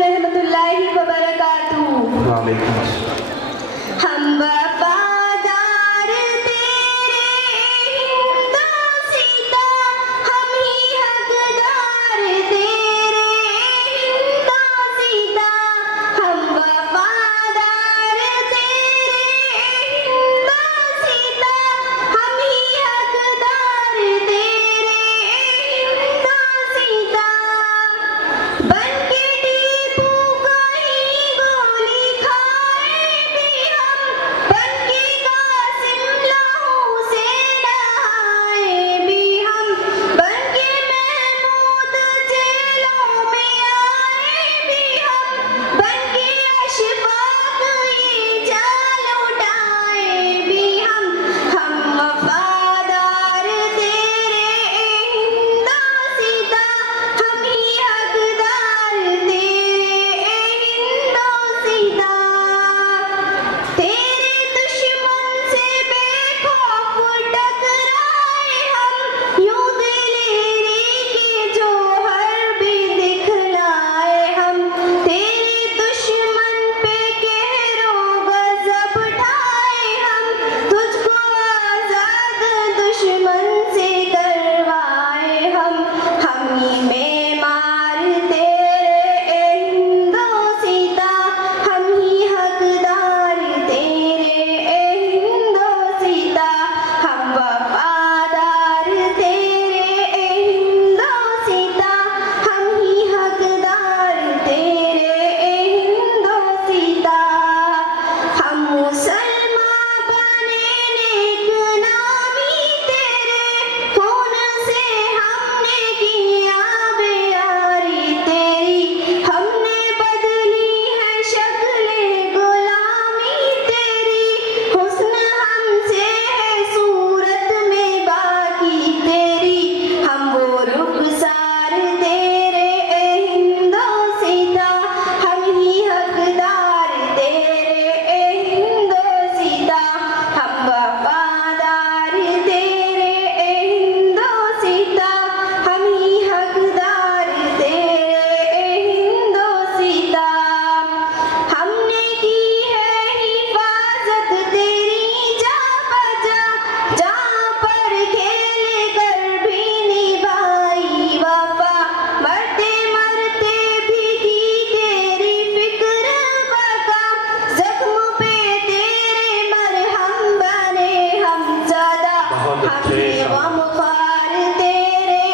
रहमतुल्लाहि व बरकातुहू। वालेकुम अस्सलाम। हम वफादार तेरे हिंदोस्तां, हम ही हकदार तेरे हिंदोस्तां, हम वफादार तेरे हिंदोस्तां, हम ही हकदार तेरे हिंदोस्तां। बनके टीपू कहीं गोली खाए भी हम, बनके कासिम लहू से नहाए भी हम, बनके महमूद जेलों में आए भी हम, बनके अशफाक ये जाल उठाए भी हम वफादार तेरे हिंदोस्तां, हम ही हकदार तेरे हिंदोस्तां। तेरे दुश्मन से बेखौफ टकराए हम, यूं दिलेरी के जौहर भी दिखलाए हम, तेरे दुश्मन पे कहरो गज़ब ढाए हम, तुझको आज़ाद दुश्मन से करवाए हम ही मेमार तेरे हिंदोस्तां, हम ही हकदार तेरे हिंदोस्तां। हम वफादार तेरे हिंदोस्तां, हम ही हकदार तेरे हिंदोस्तां। हम मुसलमान बने नेक नामी तेरे, खून से हमने किया बेयारी तेरी, हमने बदली है शक्ले गुलामी तेरी, हुस्न हमसे है सूरत में बाकी तेरी। हम वो रुखसार तेरे हिंदोस्तां, हम ही हकदार तेरे हिंदोस्तां। हम वफादार तेरे हिंदोस्तां, हम ही हकदार तेरे हिंदोस्तां। हमने की है हिफाजत तेरी जा बजा, जहाँ पर खेल कर भी निभाई वफा, मरते मरते भी की तेरी फिक्र बका, जख्म पे तेरे मरहम बने हम सदा। बहुत हम अच्छे ही गमख्वार तेरे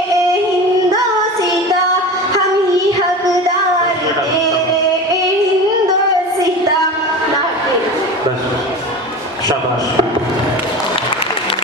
हिंदोस्तां, हम ही हकदार तेरे हिंदोस्तां। बस शाबाश।